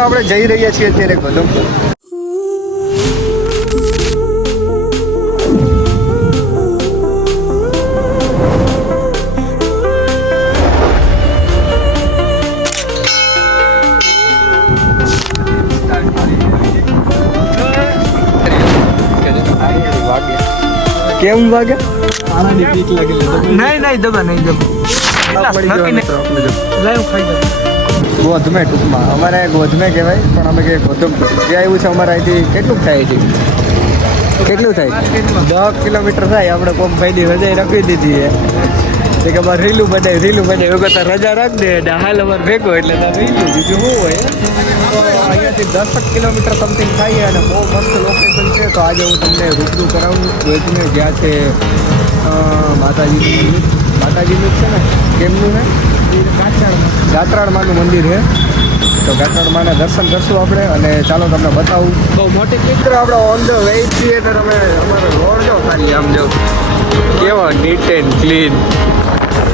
મિત્રો આપણે જઈ રહ્યા છીએ અત્યારે ગોધમપુર. કેમ વાગે? નહીં દબા નહીં ગોધમે ટૂંકમાં અમારે ગોધમે કહેવાય પણ અમે કે ગોધમપુર જે આવ્યું છે અમારે અહીંથી કેટલું થાય છે? કેટલું થાય? 10 કિલોમીટર થાય. આપણે કોક ભાઈની રજા રાખી દીધી છે કે અમારે રીલું બનાવી વગર રજા રાખ દે હાલ અમારે ભેગો એટલે રીલું બીજું શું હોય. તો અહીંયાથી 10 કિલોમીટર સમથિંગ થાય અને બહુ મસ્ત લોકેશન છે. તો આજે હું તમને રૂબરૂ કરાવું ગોધમે જ્યાં છે માતાજીનું છે ને કેમનું છે ગાત્રાળમાનું મંદિર છે. તો ગાત્રાળમાના દર્શન કરશું આપણે અને ચાલો તમને બતાવું. બહુ મોટી મિત્ર આપણે ઓન ધ વે છીએ તો તમે અમારો રોડ જો ખાલી આમ જો કેવો નીટ એન્ડ ક્લીન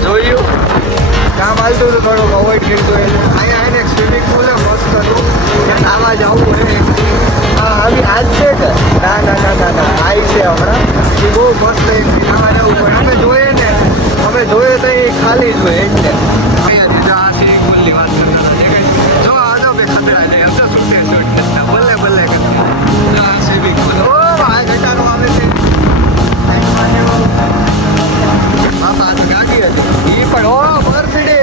જોયું. કામ હાલતું હતું થોડુંક અવોઇડ કર્યું. અહીંયા એને સ્વિમિંગ પુલ મસ્ત હતું આવા જવું હોય. આવી આજ છે કે ના આવી છે હમણાં એ બહુ મસ્ત આવા જવું પણ અમે જોઈએ ને અમે જોઈએ તો એ ખાલી જ હોય એટલે અહીંયા સ્વિમિંગ પુલની વાત કરતા જો આજો બે ખતરા જાય તો છૂટે બલ્લે કરતા સ્વિમિંગ પુલ આ ઘટાડો આવે છે બાપા તો ગાડી હતી એ પણ ઓ બર્થડે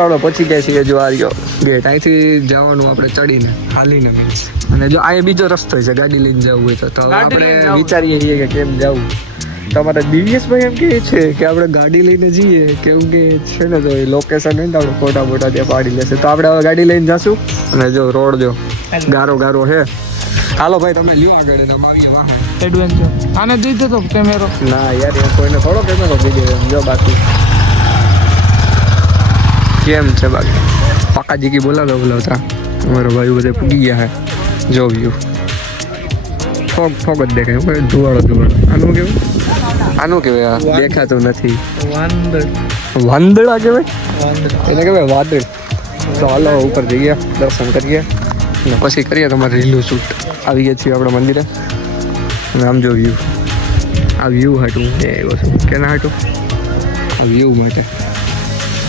આપણે પહોંચી ગયા છીએ જો આ રહ્યો ગેટ. અહીંથી જવાનું આપણે ચડીને હાલીને અને જો આ બીજો રસ્તો છે ગાડી લઈને જવું હોય તો આપણે વિચારીએ છીએ કે કેમ જવું. તમારા દિવ્યેશભાઈ એમ કહે છે કે આપણે ગાડી લઈને જઈએ કેમ કે છે ને તો એ લોકેશન હોય ને તો આપણે ફોટા ત્યાં પાડી લેશે. તો આપણે હવે ગાડી લઈને જશું અને જો રોડ જો ગારો છે. હાલો ભાઈ તમે લ્યો આગળ તમે આવીએ વાહન એડવેન્ચર આને દીધો તો કેમેરો ના યાર એ કોઈને થોડો કેમેરો દીધો જો બાકી કેમ છે બાકી પાકાજી કી બોલાવતા અમારો ભાઈ બધે પૂગી ગયા હે. જો વ્યૂ ફોગ જ દેખાય કોઈ ધુવાળો આનું કેવાય દેખાતું નથી. વાંદળા કહેવાય એને કહેવાય વાદળ. તો હાલો ઉપર જઈએ દર્શન કરીએ અને પછી કરીએ તમારે રીલું શૂટ. આવી ગયા છીએ આપણે મંદિરે અને આમ જો વ્યૂ આ વ્યૂ હાટું એ વસ્તુ કેના હાટું આ વ્યૂ માટે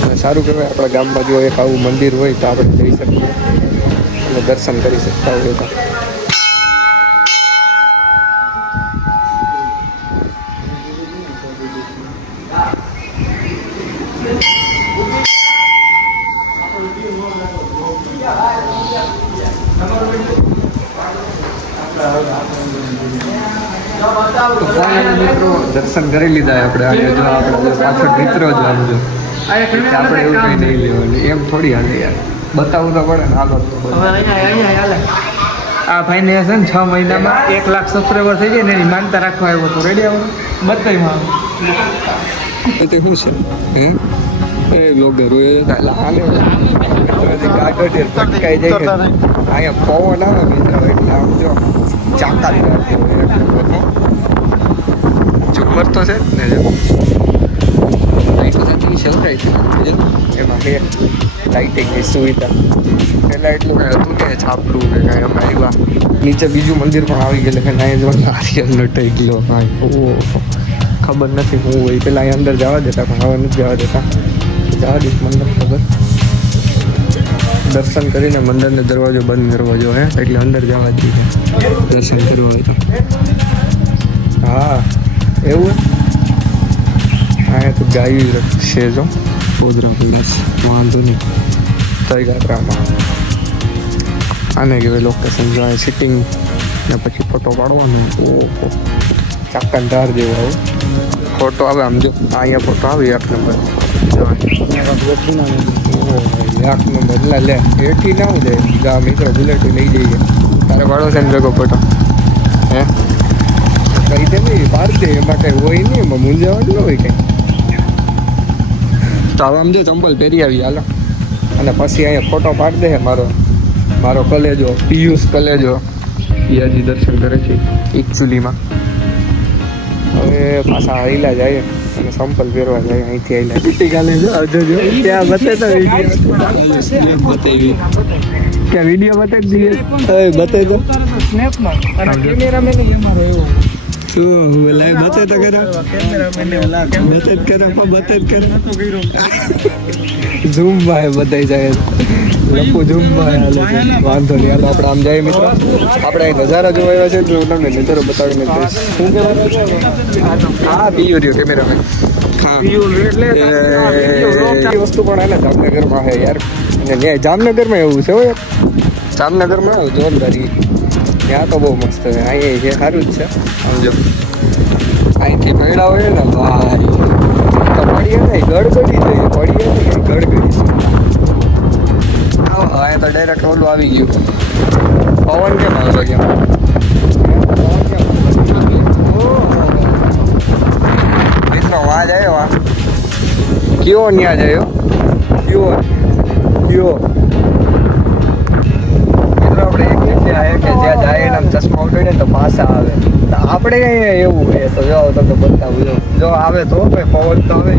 અને સારું કહેવાય આપણા ગામમાં જો એક આવું મંદિર હોય તો આપણે જઈ શકીએ અને દર્શન કરી શકતા હોય તો. મિત્રો દર્શન કરી લીધા આપણે અને જો આપણે પાછળ મિત્રો જ આમજો આપણે એવું કંઈ નહીં લેવાનું એમ થોડી હાલે યાર બતાવવું તો પડે ને હાલો. આ ભાઈને છે ને 6 મહિનામાં 1 લાખ સબસ્ક્રાઈબર થઈ જાય ને એની માનતા રાખવા આવ્યો તો રેડી આવો બતાવીમાં તે શું છે હે એ બ્લોગર હાલે ગાડો છે પટકાઈ જાય અહીંયા પવન આવે મિત્રો એટલે આમ જો ચાકા ઝુમર તો છે ને જો લાઈટો સાથે શરૂ છે એમાં બે લાઇટિંગની સુવિધા પહેલાં એટલું કાંઈ હતું કે છાપડું કે કાંઈ અમે આવ્યા નીચે બીજું મંદિર પણ આવી ગયેલું કે ના જો નારિયેળનો ટેકલો ભાઈ ઓહો ખબર નથી હું હોય પહેલાં અહીં અંદર જવા દેતા પણ હવે નથી જવા દેતા જવા દઈશ મંદિર ખબર. દર્શન કરીને મંદિરનો દરવાજો બંધ દરવાજો હે એટલે અંદર જવા દઈએ દર્શન કરવા હોય તો. હા એવું અહીંયા તો ગાયું છે જો પોદરા પ્લસ વાંધો નહીં તઈ ગાત્રામાં આને કહેવાય લોકેશન જો અહીં સિટિંગ ને પછી ફોટો પાડવાનો ઓહો ચાકંદાર જેવો આવો ફોટો આવે આમ જો અહીંયા ફોટો આવે 1 નંબર એક નંબર લે એથી ના હું જાય જા મિત્રો બુલેટ લઈ જઈએ તારે વાળો છે ને ભેગો ફોટો હે કહી દે નહીં પાડ દે એમાં કંઈ હોય નહીં એમાં મૂંઝાવાનું ન હોય કંઈ. તો હવે આમ જો ચંપલ પહેરી આવી હાલો અને પછી અહીંયા ફોટો પાડી દે મારો મારો કલેજો પિયુષ કલેજો એ હજી દર્શન કરે છે એકચ્યુઅલીમાં. હવે પાછા હાઈલા જાય અને સંપલ પહેરવા જાય અહીંથી હાઈલા ટીકાલે જો આવજો જો ત્યાં બતાવતા વિડીયો બતાવી ક્યાં વિડીયો બતાવી દઈએ હવે બતાવી દો સ્નેપમાં અને કેમેરામેન અમારો એવો શું લાઈવ બતાવતા કરો બતાવ કરો બતાવ કરો ઝૂમ ભાઈ બતાવી જાય લપુ ઝૂમ ભાઈ વાંધો નહીં હાલો આપણે આમ જઈએ મિત્રો આપણે અહીં નજારા જોવા આવ્યા છે તો તમને નજારો બતાવીને શું હા પીયું રહ્યો કેમેરામેન હા એ વસ્તુ પણ હે ને જામનગરમાં હે યાર અને જામનગરમાં એવું છે યાર જામનગરમાં જોરદારી ત્યાં તો બહુ મસ્ત છે અહીંયા છે સારું જ છે સમજો અહીંથી ભેળા હોય ને ભાઈ તો પડીએ નહીં ગડગડી જઈએ પડીએ નહીં ગડગડી હા તો ડાયરેક્ટ ઓલું આવી ગયું પવન કેમ આવતો કેમ મિત્રો વાં જાય વાં કયો ન્યા જાય કયો કયો આપણે એક જગ્યા કે જ્યાં જાય ને ચશ્મા ઉઠાડે તો પાછા આવે તો આપણે એવું હોય તો જો તમને બતાવું જો આવે તો પવન તો આવે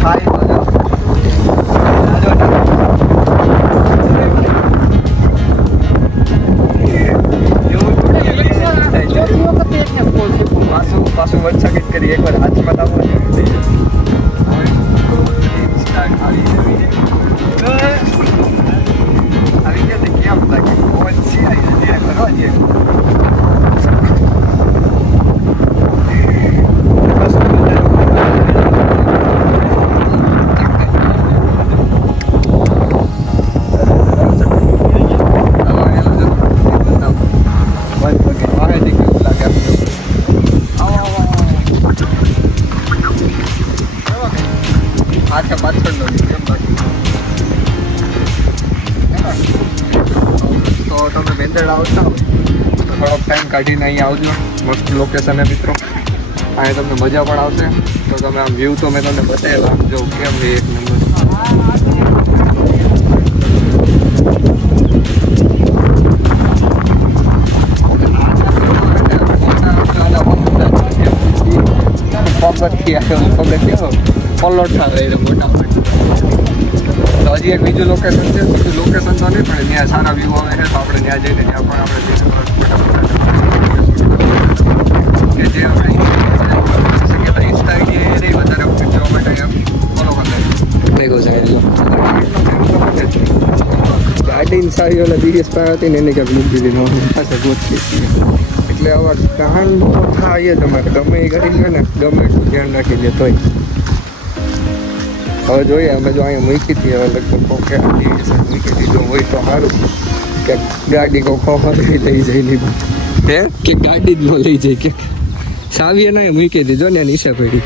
થાય તો જો પાછું વરસાદ કરી એકવાર હાથમાં આવો આવી ગયા કેમ લાગે પવન છે કરવા જઈએ આખે પાછળનો તો તમે મેંદડ આવતા હોય તો થોડોક ટાઈમ કાઢીને અહીંયા આવજો મસ્ત લોકેશન હે મિત્રો અહીંયા તમને મજા પણ આવશે તો તમે આમ વ્યૂ તો મેં તમને બતાવેલા આમ જો કેમ છે એક નંબર પલોઠા રહે મોટા તો હજી એક બીજું લોકેશન છે બીજું લોકેશન તો નહીં પણ ત્યાં સારા વ્યૂ આવે છે તો આપણે ત્યાં જઈને ત્યાં પણ આપણે કે જે આપણે ઇન્સ્ટા આઈડી એ વધારે જોવા માટે ફોલો કરી ભેગો જાય ગાડી સારી ઓલા દિવસ પાસે હતી ને એને ક્યાંક મૂકી દીધી પાસે ગોતતી એટલે આવા કાન થાય તમારે ગમે એ કરી લે ને ગમે એટલું ધ્યાન રાખી દે તોય હવે જોઈએ અમે જો અહીંયા મૂકી હતી હવે લગભગ કોકે મૂકી દીધું હોય તો સારું કે ગાડી કો ખોખરી લઈ જઈ લીધું હે કે ગાડી જ ન લઈ જાય કે સાવીએ ના મૂકી દીધો ને નીચે પડી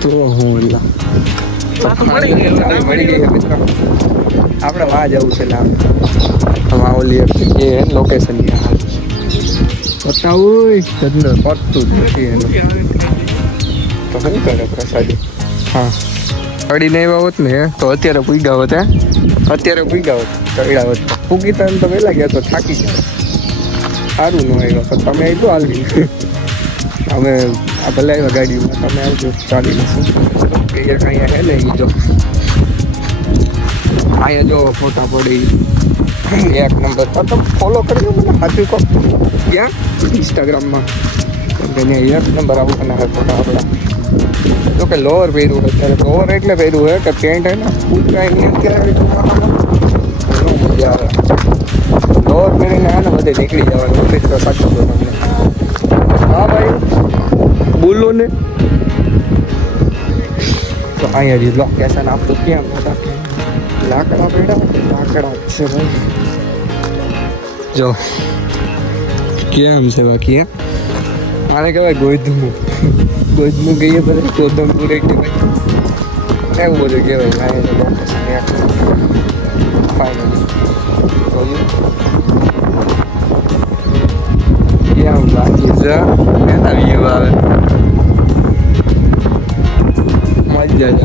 તો હું મળી ગઈ છે મિત્ર આપણે વાં જવું છે લાવ આમાં ઓલી એ લોકેશન બતાવું ચંદ્ર પડતું જ નથી એનું તો શું કરે પ્રસાદી હા અડીને આવ્યા હોત ને તો અત્યારે પૂગ્યા હોત અત્યારે પૂગ્યા હોત ચડ્યા હોત પૂગી તો એમ તો વહેલા ગયા તો થાકી ગયા સારું ન આવ્યા તો તમે આવ્યું હાલવી અમે આ ભલે આવ્યા ગાડીમાં તમે આવજો ચાલીને શું અહીંયા હે ને એ જો અહીંયા જો ફોટા પડી એક નંબર પર તમે ફોલો કરજો મને સાચું કહો ક્યાં ઇન્સ્ટાગ્રામમાં એક નંબર આવું અને ફોટા આપણા જો કે લોઅર પહેર્યું હોય ત્યારે લોઅર એટલે પહેર્યું હોય કે પેન્ટ હોય ને ઉતરાય અત્યારે મજા આવે લોઅર પહેરીને આને બધે નીકળી જવાનું ઓફિસ તો સાચું તો તમને હા ભાઈ બોલો ને તો અહીંયા જ લોકેશન આપણું ક્યાં બધા લાકડા પડ્યા લાકડા છે ભાઈ જો કેમ છે બાકી આને કહેવાય ગોધમું કહીએ બધા ગોધમપુર એટલે ભાઈ એવું બધું કહેવાય ભાઈ લોકેશન ફાઇનલ કેમ બાકી છે એના વ્યૂ આવે મજા જ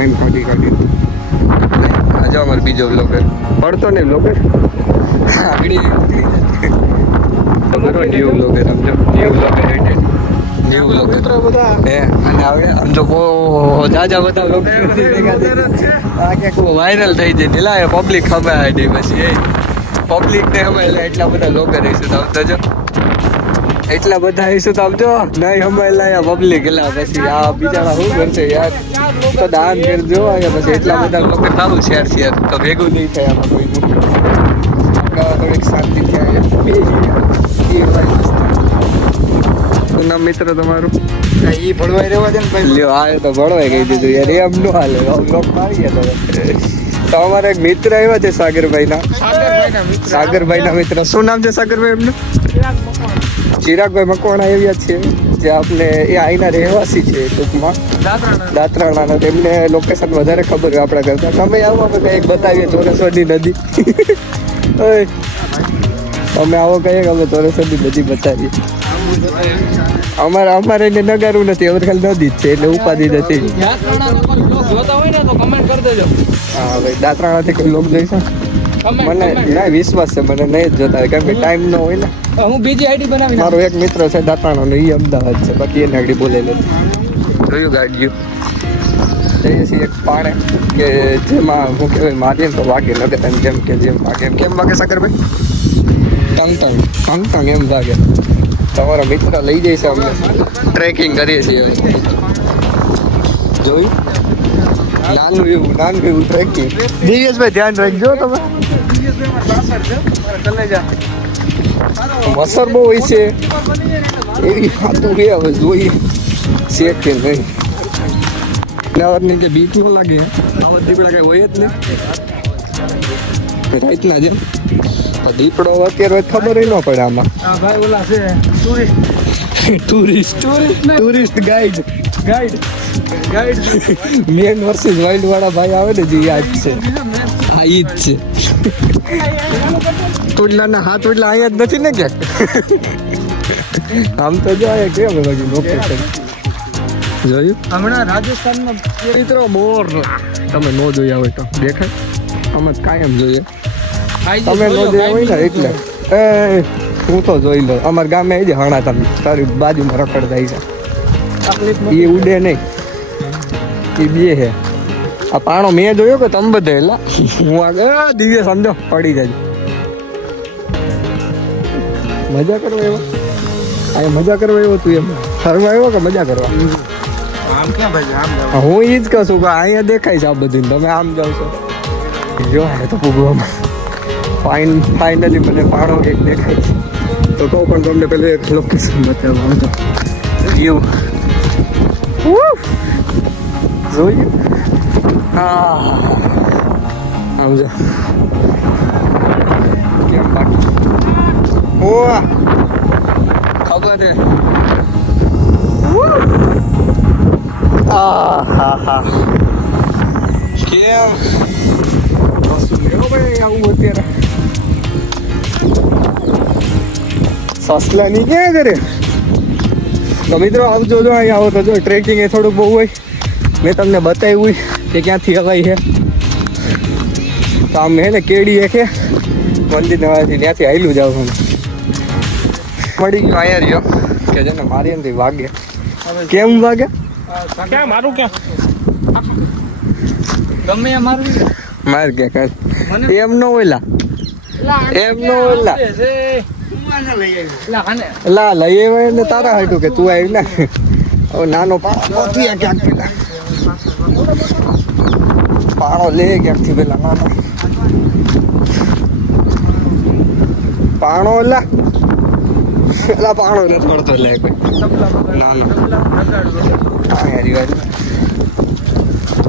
ટાઈમ કાઢી આજે અમારે બીજો બ્લોગ પડતો ને બ્લોગ આગળ ન્યૂ બ્લોગ સમજો ન્યૂ બ્લોગ ન્યૂ બ્લોગ હે અને હવે આમ તો બહુ જાજા બધા બ્લોગ આ ક્યાંક વાયરલ થઈ જાય પેલા પબ્લિક ખબર આવી પછી એ પબ્લિકને અમે એટલા બધા બ્લોગ રહીશું તો જો એટલા બધા આવીશું તો આવજો નહીં હમાયેલા પબ્લિક એટલે પછી આ બિચારા શું કરશે યાર તો દાન કરજો પછી એટલા બધા લોકો સારું શેર તો ભેગું નહીં થાય આમાં કોઈનું થોડીક શાંતિ થાય શું નામ મિત્ર તમારું એ ભળવાઈ રહેવા દે ને ભાઈ. લ્યો આ તો ભળવાઈ ગઈ દીધું યાર એમ ન હાલે લોક મારી ગયા તો અમારા એક મિત્ર આવ્યા છે સાગરભાઈના મિત્ર શું નામ છે સાગરભાઈ એમનું ચિરાગભાઈ મકવાણા આવ્યા છે જે આપણે એ અહીંના રહેવાસી છે ટૂંકમાં દાત્રાણાના તેમને લોકેશન વધારે ખબર હોય આપણા કરતા તમે આવો અમે કંઈક બતાવીએ ચોરેશ્વરની નદી ઓય અમે આવો કહીએ કે અમે ચોરેશ્વરની નદી બતાવીએ અમારે એને નગારું નથી હવે ખાલી નદી જ છે એટલે ઉપાધિ નથી હા ભાઈ દાત્રાણાથી કોઈ લોક જઈશું મને ના વિશ્વાસ છે મને નહીં જ જોતા કેમ કે ટાઈમ ન હોય ને હું બીજી આઈડી બનાવી મારો એક મિત્ર છે દાતાણાનો એ અમદાવાદ છે બાકી એને આગળ બોલેલો જોયું ગાડીયું જઈએ છીએ એક પાણે કે જેમાં હું કહેવાય મારીએ તો વાગે લગે જેમ કે જેમ વાગે કેમ વાગે સાગરભાઈ ટંગ એમ વાગે તમારા મિત્ર લઈ જાય છે અમને ટ્રેકિંગ કરીએ છીએ જોયું નાનું એવું ટ્રેકિંગ દિવ્યેશભાઈ ધ્યાન રાખજો તમે મસર બહુ હોય છે એવી વાતું કે હવે જોઈએ છે કે નહીં ને કે બીક ન લાગે આવા દીપડા કઈ હોય જ નહીં રાઈતના જેમ દીપડો અત્યારે ખબર ન પડે આમાં ભાઈ ઓલા છે tourist guide man versus wild વાળા ભાઈ આવે ને જે યાદ છે હા ઈ જ છે ટોડલાના હાથ ટોડલા અહીંયા જ નથી ને ક્યાંક આમ તો જો અહીંયા કેમ બાકી લોકેશન જોયું હમણાં રાજસ્થાનમાં મિત્રો બોર તમે નો જોયા હોય તો દેખાય આમાં કાયમ જોઈએ તમે નો જોયા હોય ને એટલે એ હું તો જોઈ લો અમારા ગામે આવી જાય હણા તમે તારી બાજુમાં રખડતા છે એ ઉડે નહીં એ બે હે આ પાણો મેં જોયો કે તમે બધે એટલે હું આગળ દિવ્ય સમજો પડી જાય મજા કરવા એવો આ મજા કરવા એવો તું એમ ફરવા આવ્યો કે મજા કરવા હું એ જ કહું છું કે અહીંયા દેખાય છે આ બધું તમે આમ જાવ છો જો હે તો પૂગવામાં ફાઇનલી મને પાણો કંઈક દેખાય છે તો કહું પણ તમને પેલું એક લોકેશન બતાવવા તો એવું જોયું હા આમ જો કેમ બાકી ઓ ખબર હે હા કેમ વસ્તુ લેવો ભાઈ આવું અત્યારે સસલાની ક્યાં કરે તો મિત્રો આવજો જો અહીંયા આવો તો જો ટ્રેકિંગ એ થોડુંક બહુ હોય મેં તમને બતાવ્યું કે ક્યાંથી હવાય છે તો આમ હે ને કેડી એ કે મંદિર નવાથી ત્યાંથી આવેલું જાવ મને મળી ગયું અહીંયા રહ્યો કે જેને મારી નથી વાગે કેમ વાગે ક્યાં મારું ક્યાં ગમે મારું માર કે એમ ન ઓયલા એમ ન ઓયલા લા લઈ આવ્યા ને તારા હાટું કે તું આવી ને હવે નાનો પાણો ગોતી ક્યાંક પેલા પાણો લે ક્યાંકથી પેલા નાનો પાણો લા પેલા પાણો ને થોડતો લે કોઈ નાનો હા યાર યાર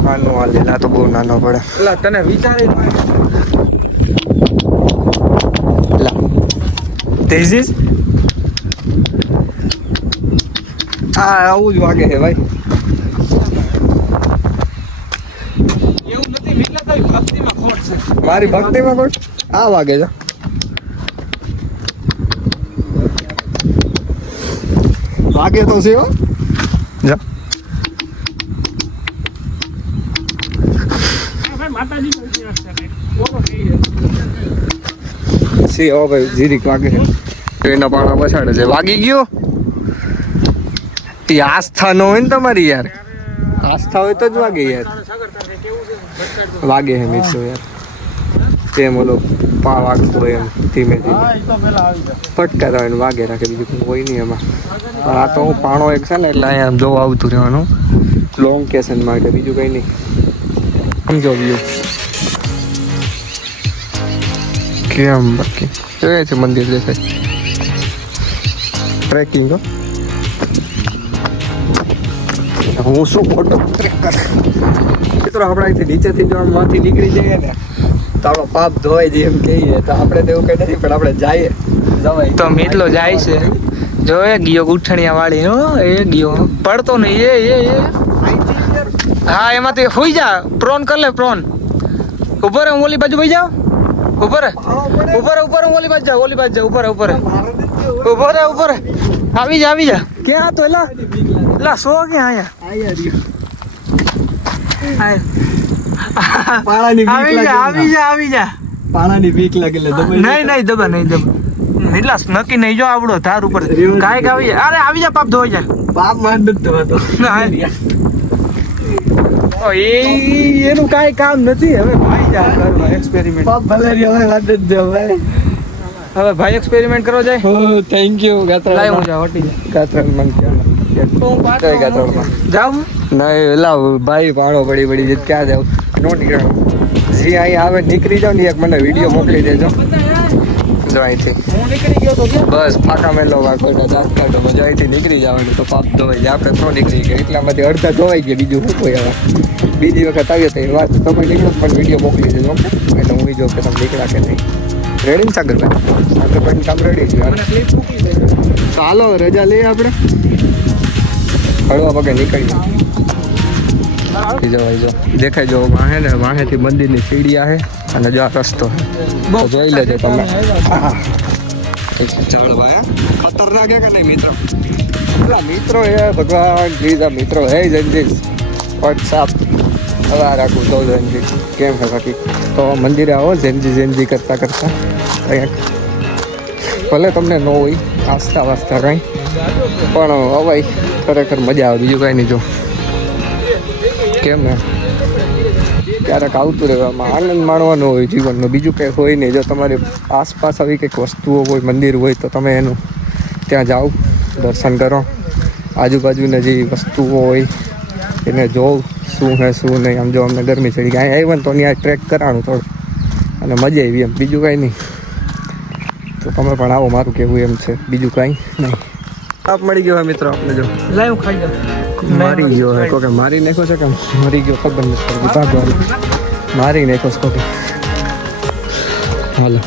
નાનો હાલે ના તો બહુ નાનો પડે એટલે તને વિચારે This is આવું જ વાગે છે ભાઈ એવું નથી મિલત ભક્તિમાં ખોટ છે મારી ભક્તિમાં ખોટ આ વાગે છે વાગે તો છે હો જા સી હો ભાઈ જીરીક વાગે છે એના પાણા બસાડે છે વાગી ગયો એ આસ્થા ન હોય ને તમારી યાર આસ્થા હોય તો જ વાગે યાર વાગે હે મિત્રો યાર તેમ ઓલો પા વાગતો હોય એમ ધીમે ધીમે ફટકાતા હોય ને વાગે રાખે બીજું કોઈ નહીં એમાં પણ આ તો હું પાણો એક છે ને એટલે અહીંયા જોવા આવતું રહેવાનું લોંગ કેશન માટે બીજું કંઈ નહીં સમજો બીજું કેમ બાકી જોઈએ છે મંદિર દેખાય ટ્રેકિંગ હું શું ફોટો ટ્રેક કર મિત્રો આપણે અહીંથી નીચેથી જો આમ માંથી નીકળી જઈએ ને તો આપણો પાપ ધોવાઈ જાય એમ કહીએ તો આપણે તો એવું કંઈ નથી પણ આપણે જઈએ જવાય તો મીટલો જાય છે જો એ ગયો ગુઠણિયા વાળી હો એ ગયો પડતો નહીં એ હા એમાંથી હોઈ જા પ્રોન કર લે પ્રોન ઉપર હું ઓલી બાજુ વઈ જાવ ઉપર ઉપર હું ઓલી બાજુ જાવ ઉપર આવી જા ક્યાં તો લા સો ક્યાં આયા આવી જા પાણાની બીક લાગે એટલે નહીં દબા એટલા નક્કી નહીં જો આવડો ધાર ઉપર કાંઈક આવી જાય અરે આવી જા પાપ ધોઈ જા પાપ માંડ જ તો એનું કાંઈ કામ નથી હવે ભાઈ જા કરવા એક્સપેરિમેન્ટ પાપ ભલે હવે વાત જ દે ભાઈ હવે ભાઈ એક્સપેરિમેન્ટ કરવા જાય હો થેન્ક યુ લાય હું જા હટી જા ગાત્રણ મન જાવ નહીં લાવ ભાઈ પાણો પડી જ ક્યાં જાવ નો નીકળવાનું જી અહીં આવે નીકળી જાવ ને એક મને વિડીયો મોકલી દેજો જો અહીંથી હું નીકળી ગયો તો બસ ફાંકા મેલો કોઈના દાંત કાઢો જો અહીંથી નીકળી જવાનું તો પાપ ધોવાઈ જાય આપણે તો નીકળી ગયા એટલામાંથી અડધા ધોવાઈ ગયા બીજું શું કોઈ હવે બીજી વખત આવીએ તો એ વાત તમે નીકળો પણ વિડીયો મોકલી દેજો ઓકે એટલે હું જો કે તમે નીકળ્યા કે નહીં રેડી ને સાગરભાઈ કામ રેડી છે તો હાલો રજા લઈએ આપણે હળવા પગે નીકળીએ જવાય જો દેખાય જો વાહેથી મંદિરની સીડી આવે અને જો આ રસ્તો તો જોઈ લેજો તમે ચાલ ભાઈ ખતરનાક કે નહીં મિત્રો મિત્રો હે ભગવાન પ્લીઝ આ મિત્રો હે જંજીસ વોટ્સઅપ હવા રાખું તો જંજી કેમ છે બાકી તો મંદિરે આવો જેનજી કરતા ભલે તમને ન હોય આસ્થા વાસ્તા કાંઈ પણ અવાય ખરેખર મજા આવે બીજું કાંઈ નહીં જો કેમ ને ક્યારેક આવતું રહેવામાં આનંદ માણવાનો હોય જીવનનો બીજું કંઈ હોય નહીં જો તમારી આસપાસ આવી કંઈક વસ્તુઓ હોય મંદિર હોય તો તમે એનું ત્યાં જાઓ દર્શન કરો આજુબાજુની જે વસ્તુઓ હોય એને જોવ શું હે શું નહીં આમ જો અમને ગરમી ચડી ગઈ અહીં આવ્યો ને તો ત્યાં ટ્રેક કરાણું થોડું અને મજા આવી એમ બીજું કાંઈ નહીં તો તમે પણ આવો મારું કહેવું એમ છે બીજું કાંઈ નહીં આપ મળી ગયો હોય મિત્રો આપણે જો લાવ ખાઈ જાવ મારી ગયો હે કોકે મારી નાખ્યો છે કે મરી ગયો ખબર નથી ભાગવાનું મારી નાખ્યો છે કોકે હાલો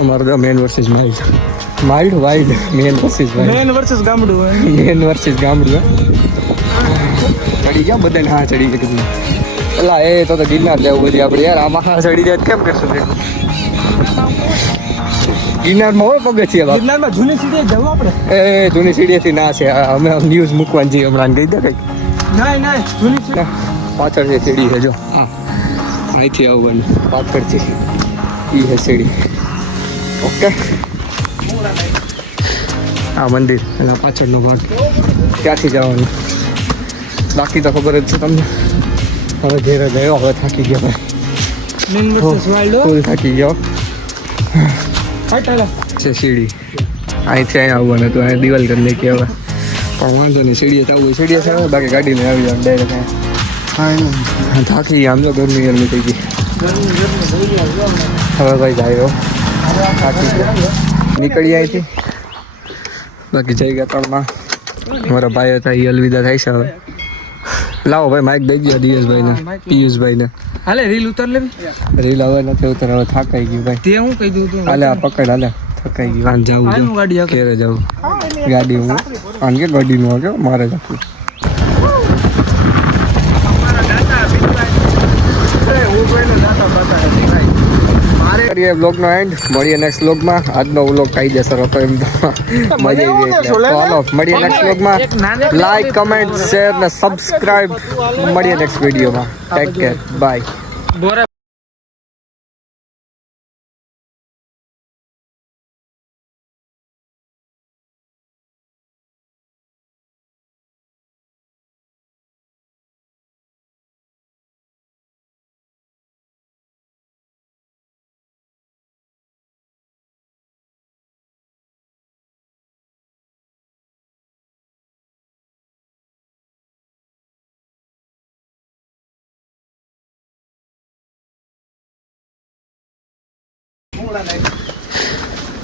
અમારો તો man versus mild wild man versus ગામડું મેન વર્સિસ ગામડું ચડી ગયા બધાને હા ચડી ગયા કીધું પેલા એ તો ગિરનાર જવું બધી આપણે યાર આમાં હા ચડી જાય કેમ કરશું ગિરનારમાં હોય પગથિયા બાપ ગિરનારમાં જૂની સીડીએ જવું આપણે એ જૂની સીડીએથી ના છે અમે ન્યૂઝ મૂકવાની છીએ હમણાં કહી દે કંઈક નહીં જૂની સીડી પાછળ છે સીડી છે જો હા અહીંથી આવવાનું પાછળથી એ છે સીડી ઓકે આ મંદિર એના પાછળનો ભાગ ક્યાંથી જવાનું બાકી તો ખબર જ છે તમને હવે ઘેરે ગયો હવે થાકી ગયો ફૂલ થાકી ગયો છે સીડી અહીંથી અહીંયા આવવાનું હતું અહીંયા દિવાલ કરી નાખી હવે પણ વાંધો નહીં સીડીએ તો આવવું સીડીએ છે બાકી ગાડીને આવી જવાનું ડાયરેક્ટ હા થાકી ગયા આમ તો ગરમી થઈ ગઈ હવે ભાઈ જાય થાકી ગયા નીકળી અહીંથી બાકી જઈ ગયા ત્રણમાં મારા ભાઈ હતા એ અલવિદા થાય છે હવે લાવો ભાઈ માઇક દઈ ગયા દિયેશભાઈને પિયુષભાઈને હાલે રીલ ઉતાર લેવી રીલ હવે નથી ઉતર હવે થાકાઈ ગયું ભાઈ તે હું કહી દઉં તું હાલે આ પકડ હાલે થકાઈ ગયું આમ જવું ગાડી ઘેરે જવું ગાડી હું આમ કે ગાડીનું આવ્યો મારે જતું કરીએ બ્લોગનો એન્ડ મળીએ નેક્સ્ટ બ્લોગમાં આજનો વ્લોગ કાયદેસર હતો એમ તો મજા આવી એટલે તો હાલો મળીએ નેક્સ્ટ બ્લોગમાં લાઈક કમેન્ટ શેર ને સબસ્ક્રાઇબ મળીએ નેક્સ્ટ વિડીયોમાં ટેક કેર બાય બોરે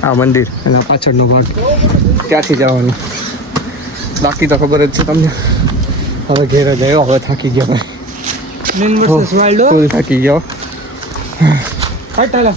આ મંદિર એના પાછળનો ભાગ ત્યાંથી જવાનું. બાકી તો ખબર જ છે તમને. હવે ઘેર જ આવ્યો, હવે થાકી ગયો ભાઈ, મેન વર્સસ વાઇલ્ડ ફૂલ થાકી ગયો. હટ હાલો